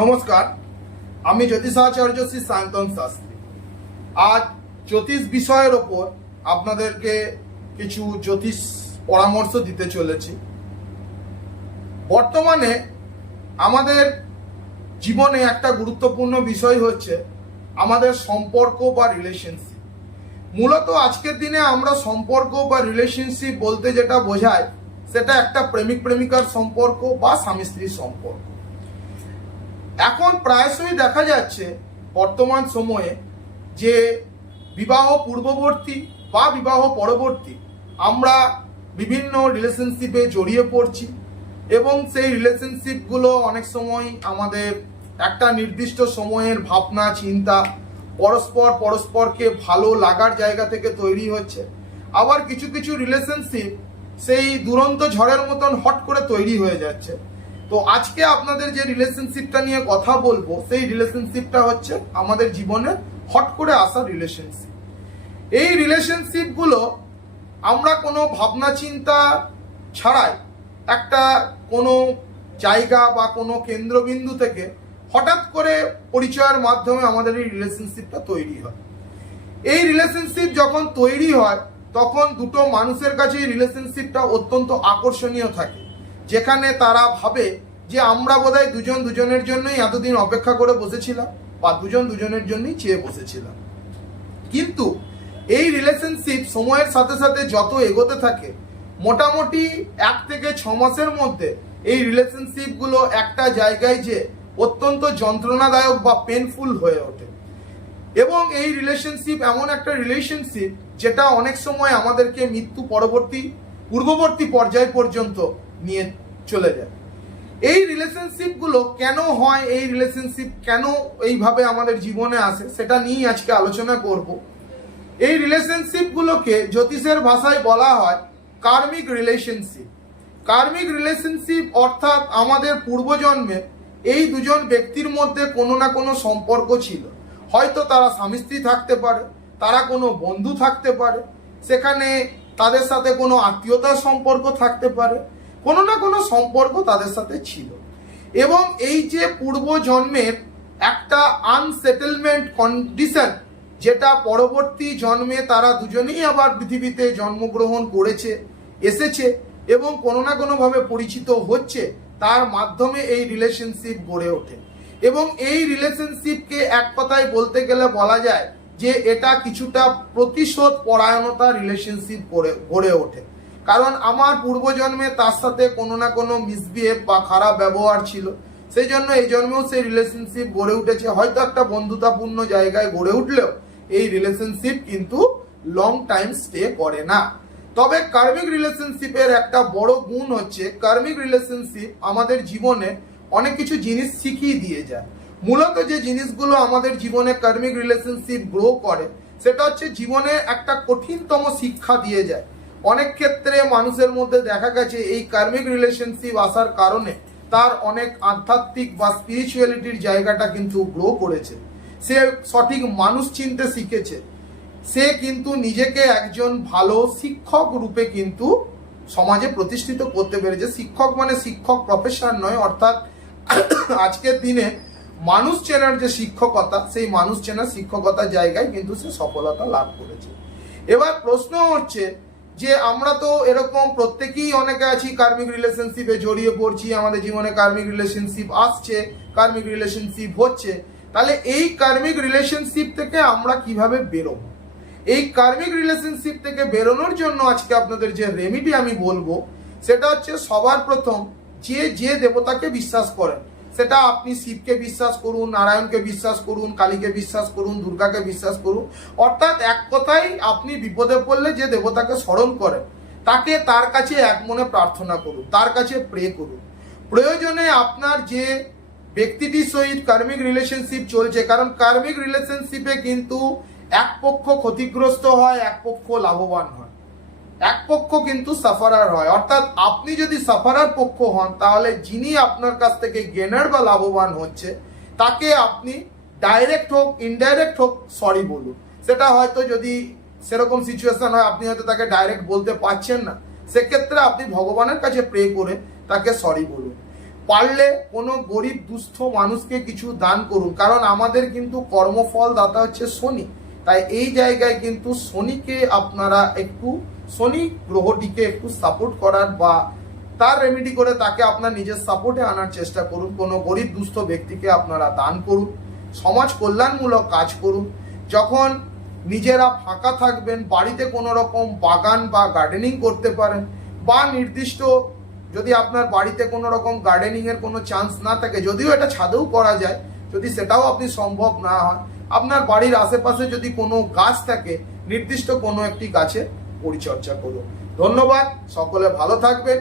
নমস্কার, আমি জ্যোতিষাচার্য শ্রী সায়ন্তন শাস্ত্রী। আজ জ্যোতিষ বিষয়ের ওপর আপনাদেরকে কিছু জ্যোতিষ পরামর্শ দিতে চলেছি। বর্তমানে আমাদের জীবনে একটা গুরুত্বপূর্ণ বিষয় হচ্ছে আমাদের সম্পর্ক বা রিলেশনশিপ। মূলত আজকের দিনে আমরা সম্পর্ক বা রিলেশনশিপ বলতে যেটা বোঝায় সেটা একটা প্রেমিক প্রেমিকার সম্পর্ক বা স্বামী স্ত্রীর সম্পর্ক। এখন প্রায়শই দেখা যাচ্ছে বর্তমান সময়ে যে বিবাহ পূর্ববর্তী বা বিবাহ পরবর্তী আমরা বিভিন্ন রিলেশনশিপে জড়িয়ে পড়ছি এবং সেই রিলেশনশিপগুলো অনেক সময় আমাদের একটা নির্দিষ্ট সময়ের ভাবনা চিন্তা পরস্পরকে ভালো লাগার জায়গা থেকে তৈরি হচ্ছে। আবার কিছু কিছু রিলেশনশিপ সেই দুরন্ত ঝড়ের মতন হট করে তৈরি হয়ে যাচ্ছে। তো আজকে আপনাদের যে রিলেশনশিপটা নিয়ে কথা বলবো সেই রিলেশনশিপটা হচ্ছে আমাদের জীবনে হট করে আসা রিলেশনশিপ। এই রিলেশনশিপগুলো আমরা কোনো ভাবনা চিন্তা ছাড়াই একটা কোনো জায়গা বা কোনো কেন্দ্রবিন্দু থেকে হঠাৎ করে পরিচয়ের মাধ্যমে আমাদের এই রিলেশনশিপটা তৈরি হয়। এই রিলেশনশিপ যখন তৈরি হয় তখন দুটো মানুষের কাছে এই রিলেশনশিপটা অত্যন্ত আকর্ষণীয় থাকে, যেখানে তারা ভাবে যে আমরা বোধহয় দুজন দুজনের জন্যই এতদিন অপেক্ষা করে বসেছিলাম বা দুজন দুজনের জন্যই চেয়ে বসেছিলাম। কিন্তু এই রিলেশনশিপ সময়ের সাথে সাথে যত এগোতে থাকে মোটামুটি 1 থেকে 6 মাসের মধ্যে এই রিলেশনশিপগুলো একটা জায়গায় যে অত্যন্ত যন্ত্রণাদায়ক বা পেনফুল হয়ে ওঠে। এবং এই রিলেশনশিপ এমন একটা রিলেশনশিপ যেটা অনেক সময় আমাদেরকে মৃত্যু পূর্ববর্তী পর্যায় পর্যন্ত নিয়ে চলে যায়। এই রিলেশনশিপগুলো কেন হয়, এই রিলেশনশিপ কেন এইভাবে আমাদের জীবনে আসে, সেটা নিয়েই আজকে আলোচনা করব। এই রিলেশনশিপগুলোকে জ্যোতিষের ভাষায় বলা হয় কার্মিক রিলেশনশিপ। কার্মিক রিলেশনশিপ অর্থাৎ আমাদের পূর্বজন্মে এই দুজন ব্যক্তির মধ্যে কোনো না কোনো সম্পর্ক ছিল। হয়তো তারা স্বামী স্ত্রী থাকতে পারে, তারা কোনো বন্ধু থাকতে পারে, সেখানে তাদের সাথে কোনো আত্মীয়তার সম্পর্ক থাকতে পারে, কোনো না কোনো সম্পর্ক তাদের সাথে ছিল। এবং এই যে পূর্বজন্মের একটা আনসেটেলমেন্ট কন্ডিশন, যেটা পরবর্তী জন্মে তারা দুজনেই আবার পৃথিবীতে জন্মগ্রহণ করেছে, এসেছে এবং কোনো না কোনোভাবে পরিচিত হচ্ছে, তার মাধ্যমে এই রিলেশনশিপ গড়ে ওঠে। এবং এই রিলেশনশিপকে এক কথায় বলতে গেলে বলা যায় যে এটা কিছুটা প্রতিশোধ পরায়ণতা রিলেশনশিপ গড়ে ওঠে। কারণ আমার পূর্বজন্মে তার সাথে কোনো না কোনো মিসবিহেভ বা খারাপ ব্যবহার ছিল, সেই জন্য এই জন্মেও সেই রিলেশনশিপ গড়ে উঠেছে। হয়তো একটা বন্ধুতাপূর্ণ জায়গায় গড়ে উঠলেও এই রিলেশনশিপ কিন্তু লং টাইম স্টে করে না। তবে কার্মিক রিলেশনশিপের একটা বড় গুণ হচ্ছে কার্মিক রিলেশনশিপ আমাদের জীবনে অনেক কিছু জিনিস শিখিয়ে দিয়ে যায়। মূলত যে জিনিসগুলো আমাদের জীবনে কার্মিক রিলেশনশিপ গ্রো করে সেটা হচ্ছে জীবনে একটা কঠিনতম শিক্ষা দিয়ে যায়। অনেক ক্ষেত্রে মানুষের মধ্যে দেখা গেছে এই কার্মিক রিলেশনশিপ আসার কারণে তার অনেক আধ্যাত্মিক বা স্পিরিচুয়ালিটির জায়গাটা কিন্তু গ্রো করেছে। সে সঠিক মানুষ চিনতে শিখেছে, সে কিন্তু নিজেকে একজন ভালো শিক্ষক রূপে কিন্তু সমাজে প্রতিষ্ঠিত করতে পেরেছে। শিক্ষক মানে শিক্ষক প্রফেশন নয়, অর্থাৎ আজকের দিনে মানুষ চেনার যে শিক্ষকতা, সেই মানুষ চেনার শিক্ষকতার জায়গায় কিন্তু সে সফলতা লাভ করেছে। এবার প্রশ্ন হচ্ছে যে আমরা তো এরকম প্রত্যেকেই অনেকে আছি কার্মিক রিলেশনশিপে জড়িয়ে পড়ছি, আমাদের জীবনে কার্মিক রিলেশনশিপ আসছে, কার্মিক রিলেশনশিপ হচ্ছে। তাহলে এই কার্মিক রিলেশনশিপ থেকে আমরা কিভাবে বেরোবো? এই কার্মিক রিলেশনশিপ থেকে বেরোনোর জন্য আজকে আপনাদের যে রেমিডি আমি বলবো সেটা হচ্ছে সবার প্রথম যে দেবতাকে বিশ্বাস করেন, সেটা আপনি শিবকে বিশ্বাস করুন, নারায়ণকে বিশ্বাস করুন, কালীকে বিশ্বাস করুন, দুর্গাকে বিশ্বাস করুন। অর্থাৎ এক কথায় আপনি বিপদে পড়লে যে দেবতাকে স্মরণ করেন তার কাছে এক মনে প্রার্থনা করুন, তার কাছে প্রে করুন। প্রয়োজনে আপনার যে ব্যক্তিটির সহিত কার্মিক রিলেশনশিপ চলছে, কারণ কার্মিক রিলেশনশিপে কিন্তু এক পক্ষ ক্ষতিগ্রস্ত হয়, এক পক্ষ লাভবান হয়, এক পক্ষ কিন্তু সাফারার হয়। অর্থাৎ আপনি যদি সাফারার পক্ষ হন তাহলে যিনি আপনার কাছ থেকে গেনার বা লাভবান হচ্ছে তাকে আপনি ডাইরেক্ট হোক ইনডাইরেক্ট হোক সরি বলুন। সেটা হয়তো যদি সেরকম সিচুয়েশন হয় আপনি হয়তো তাকে ডাইরেক্ট বলতে পারছেন না, সেক্ষেত্রে আপনি ভগবানের কাছে প্রে করে তাকে সরি বলুন। পারলে কোনো গরিব দুস্থ মানুষকে কিছু দান করুন, কারণ আমাদের কিন্তু কর্মফল দাতা হচ্ছে শনি। তাই এই জায়গায় কিন্তু শনিকে আপনারা একটু, শনি গ্রহটিকে একটু সাপোর্ট করার বা তার রেমেডি করে তাকে আপনার নিজের সাপোর্টে আনার চেষ্টা করুন। কোনো গরিব দুস্থ ব্যক্তিকে আপনারা দান করুন, সমাজ কল্যাণমূলক কাজ করুন। যখন নিজেরা ফাঁকা থাকবেন, বাড়িতে কোনো রকম বাগান বা গার্ডেনিং করতে পারেন, বা নির্দিষ্ট যদি আপনার বাড়িতে কোনো রকম গার্ডেনিংয়ের কোনো চান্স না থাকে, যদিও এটা ছাদেও করা যায়, যদি সেটাও আপনি সম্ভব না হয়, আপনার বাড়ির আশেপাশে যদি কোনো গাছ থাকে, নির্দিষ্ট কোনো একটি গাছের পরিচর্যা করুন। ধন্যবাদ, সকলে ভালো থাকবেন।